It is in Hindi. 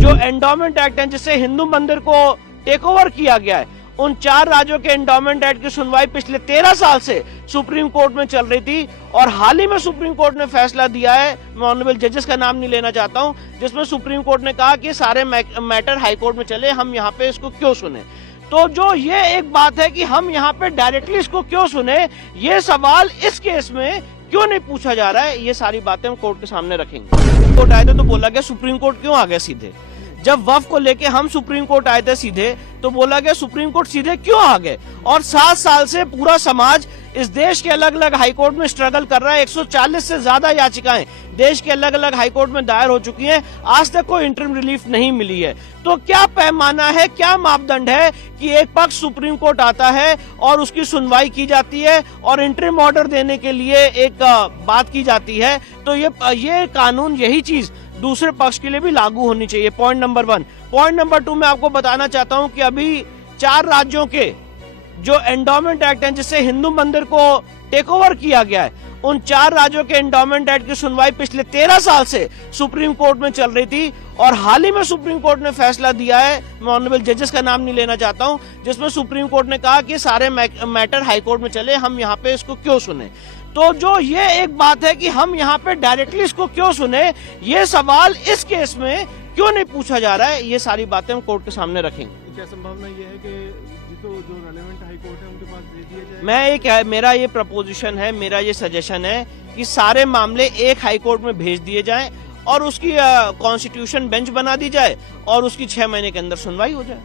जो एंडोमेंट एक्ट है जिससे हिंदू मंदिर को टेक ओवर किया गया है, उन 4 राज्यों के एंडोमेंट एक्ट की सुनवाई पिछले 13 साल से सुप्रीम कोर्ट में चल रही थी और हाल ही में सुप्रीम कोर्ट ने फैसला दिया है, मैं ऑनरेबल जजेस का नाम नहीं लेना चाहता हूं, जिसमें सुप्रीम कोर्ट ने कहा कि सारे मैटर हाई कोर्ट में चले, हम यहाँ पे इसको क्यों सुने। तो जो ये एक बात है कि हम यहाँ पे डायरेक्टली इसको क्यों सुने, ये सवाल इस केस में क्यों नहीं पूछा जा रहा है, ये सारी बातें हम कोर्ट के सामने रखेंगे। कोर्ट आए थे तो बोला गया सुप्रीम कोर्ट क्यों आ गया सीधे। जब वक्फ को लेके हम सुप्रीम कोर्ट आए थे सीधे तो बोला गया सुप्रीम कोर्ट सीधे क्यों आ गए। और 7 साल से पूरा समाज इस देश के अलग अलग हाई कोर्ट में स्ट्रगल कर रहा है। 140 से ज्यादा याचिकाएं देश के अलग अलग हाई कोर्ट में दायर हो चुकी हैं, आज तक कोई इंटरिम रिलीफ नहीं मिली है। तो क्या पैमाना है, क्या मापदंड है कि एक पक्ष सुप्रीम कोर्ट आता है और उसकी सुनवाई की जाती है और इंटरिम ऑर्डर देने के लिए एक बात की जाती है। तो ये कानून, यही चीज दूसरे पक्ष के लिए भी लागू होनी चाहिए। Point number 1। पॉइंट नंबर 2 मैं आपको बताना चाहता हूं कि अभी 4 राज्यों के जो एंडोमेंट एक्ट है जिससे हिंदू मंदिर को टेक ओवर किया गया है, उन 4 राज्यों के एंडोमेंट एक्ट की सुनवाई पिछले 13 साल से सुप्रीम कोर्ट में चल रही थी और हाल ही में सुप्रीम कोर्ट ने फैसला दिया है, मैं ऑनरेबल जजेस का नाम नहीं लेना चाहता हूं, जिसमें सुप्रीम कोर्ट ने कहा कि सारे मैटर हाई कोर्ट में चले, हम यहाँ पे इसको क्यों सुने। तो जो ये एक बात है कि हम यहाँ पे डायरेक्टली इसको क्यों सुने, ये सवाल इस केस में क्यों नहीं पूछा जा रहा है, ये सारी बातें हम कोर्ट के सामने रखेंगे। क्या संभावना ये है कि जो रेलेवेंट हाई कोर्ट है उनके पास भेज दिया जाए? मेरा ये प्रपोजिशन है, मेरा ये सजेशन है कि सारे मामले एक हाई कोर्ट में भेज दिए जाएं और उसकी कॉन्स्टिट्यूशन बेंच बना दी जाए और उसकी 6 महीने के अंदर सुनवाई हो जाए।